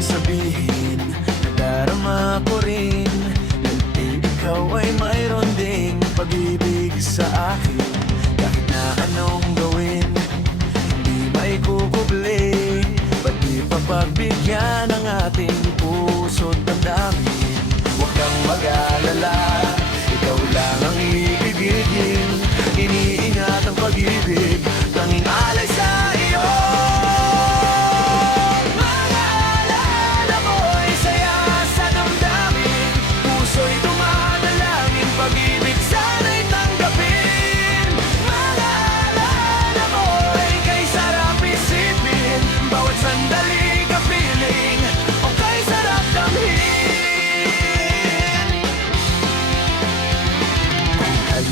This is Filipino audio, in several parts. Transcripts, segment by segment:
Sabihin, nadarama ko rin na ikaw ay mayroon ding pag-ibig sa akin. Kahit na anong gawin, hindi maikukubli. Ba't di papagbigyan ang ating puso't damdamin? Huwag kang mag-alala, ikaw lang ang ibigin. Iniingat ang pag-ibig, tanging alay sa iyo.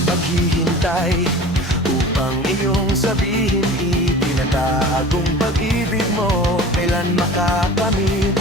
Maghihintay upang iyong sabihin, itinatagong pag-ibig mo kailan makakamit.